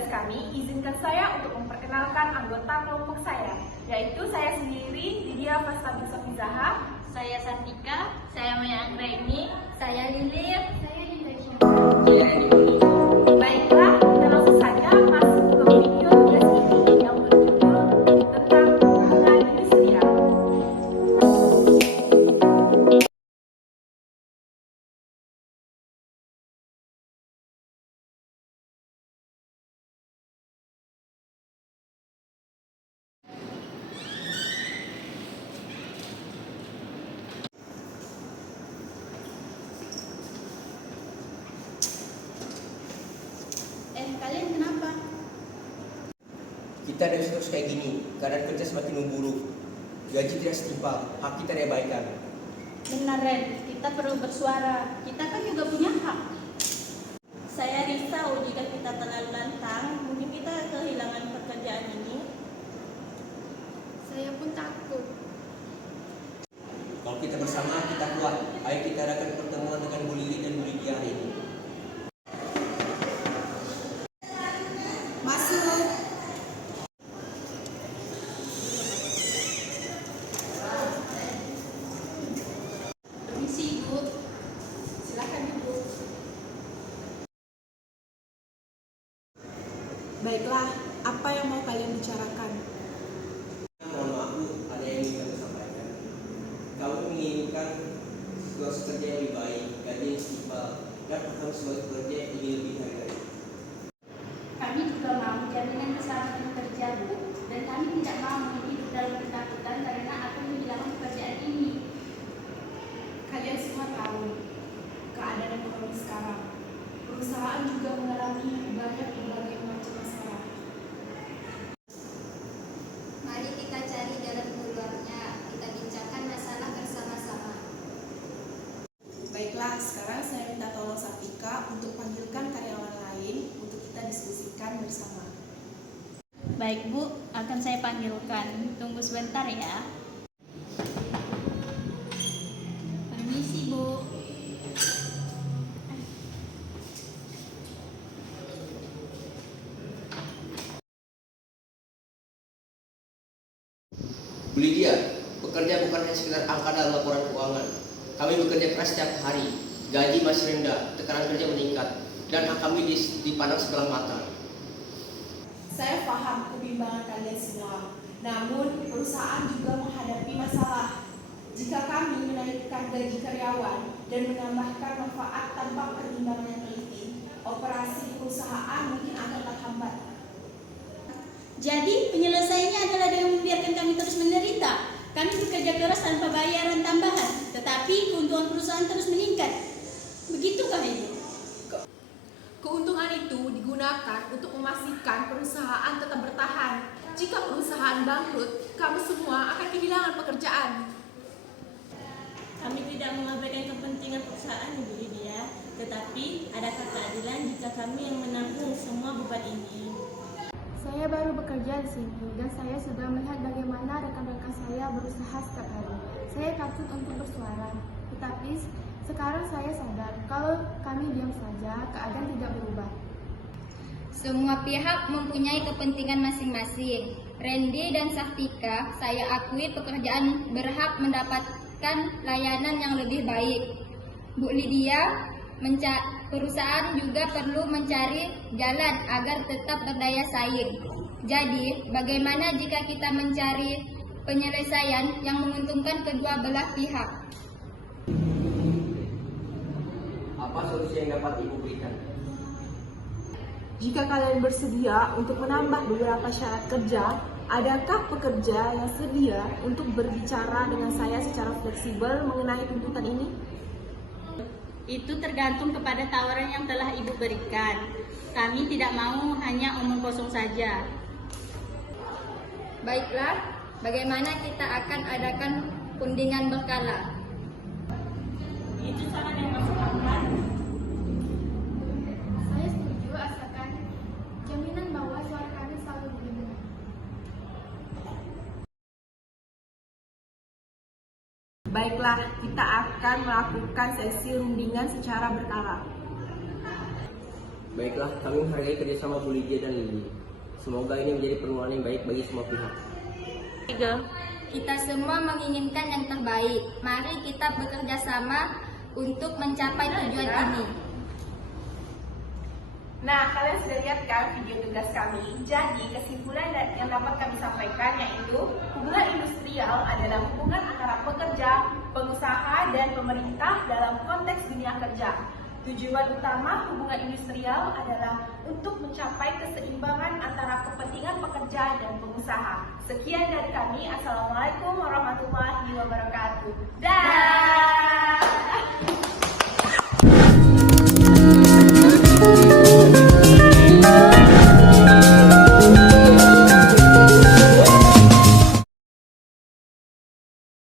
tugas kami, izinkan saya untuk memperkenalkan anggota kelompok saya, yaitu saya sendiri, Lydia Fastabi Sofizaha, Saya Santika, saya Maya Anggraini, saya Lilir, saya Indonesia. Baiklah, kita langsung saja masuk ke video tugas ini yang berjudul tentang hubungan industrial. Kalian kenapa? Kita dari terus kayak gini, keadaan kerja semakin memburuk, gaji tidak setimpal, hak kita diabaikan. Benar, Ren. Kita perlu bersuara. Kita kan juga punya hak. Saya risau jika kita terlalu lantang, mungkin kita kehilangan pekerjaan ini. Saya pun takut. Kalau kita bersama, kita kuat. Ayo kita adakan pertemuan dengan Bu Lili dan Bu Lydia hari ini. Permisi, Ibu. Silakan, Ibu. Baiklah, apa yang mau kalian bicarakan? Mohon maaf Bu, ada yang ingin kami sampaikan. Kami menginginkan situasi kerja yang lebih baik, gaji yang setimpal, dan kami sebagai pekerja yang ingin lebih hargai. Kami juga mau jaminan keselamatan kerja, Bu. Dan kami tidak mau hidup dalam ketakutan karena akan kehilangan pekerjaan ini. Kalian semua tahu keadaan ekonomi sekarang. Perusahaan juga mengalami berbagai macam masalah. Mari kita cari jalan keluarnya, kita bincangkan masalah bersama-sama. Baiklah, sekarang saya minta tolong Safika untuk panggilkan karyawan lain untuk kita diskusikan bersama. Baik, Bu, akan saya panggilkan. Tunggu sebentar ya. Permisi, Bu. Bu Lydia, bekerja bukan hanya sekedar angka dalam laporan keuangan. Kami bekerja keras setiap hari, gaji masih rendah, tekanan kerja meningkat, dan hak kami dipandang sebelah mata. Saya paham kebimbangan kalian semua, namun perusahaan juga menghadapi masalah. Jika kami menaikkan gaji karyawan dan menambahkan manfaat tanpa pertimbangan yang teliti, operasi perusahaan mungkin akan terhambat. Jadi, penyelesaiannya adalah dengan membiarkan kami terus menderita. Kami bekerja keras tanpa bayaran tambahan, tetapi keuntungan perusahaan terus meningkat. Begitukah ini? Keuntungan itu digunakan untuk memastikan perusahaan tetap bertahan. Jika perusahaan bangkrut, kami semua akan kehilangan pekerjaan. Kami tidak mengabaikan kepentingan perusahaan, Bu Lydia, tetapi adakah keadilan jika kami yang menanggung semua beban ini? Saya baru bekerja di sini dan saya sudah melihat bagaimana rekan-rekan saya berusaha setiap hari. Saya takut untuk bersuara, tetapi sekarang saya sadar kalau kami diam saja, keadaan tidak berubah. Semua pihak mempunyai kepentingan masing-masing. Randy dan Saftika, saya akui pekerjaan berhak mendapatkan layanan yang lebih baik. Bu Lydia, perusahaan juga perlu mencari jalan agar tetap berdaya saing. Jadi, bagaimana jika kita mencari penyelesaian yang menguntungkan kedua belah pihak? Apa solusi yang dapat Ibu berikan? Jika kalian bersedia untuk menambah beberapa syarat kerja, adakah pekerja yang sedia untuk berbicara dengan saya secara fleksibel mengenai tuntutan ini? Itu tergantung kepada tawaran yang telah Ibu berikan. Kami tidak mau hanya omong kosong saja. Baiklah, bagaimana kita akan adakan undingan berkala? Itu saran yang masuk akal. Saya setuju asalkan jaminan bahwa suara kami selalu didengar. Baiklah, kita akan melakukan sesi rundingan secara berkala. Baiklah, kami menghargai kerjasama Bu Lydia dan Lily. Semoga ini menjadi pertemuan yang baik bagi semua pihak. Kita semua menginginkan yang terbaik. Mari kita bekerja sama untuk mencapai tujuan ini. Nah, kalian sudah lihat kan video tugas kami. Jadi, kesimpulan yang dapat kami sampaikan yaitu hubungan industrial adalah hubungan antara pekerja, pengusaha, dan pemerintah dalam konteks dunia kerja. Tujuan utama hubungan industrial adalah untuk mencapai keseimbangan antara kepentingan pekerja dan pengusaha. Sekian dari kami. Assalamualaikum warahmatullahi wabarakatuh. Dah.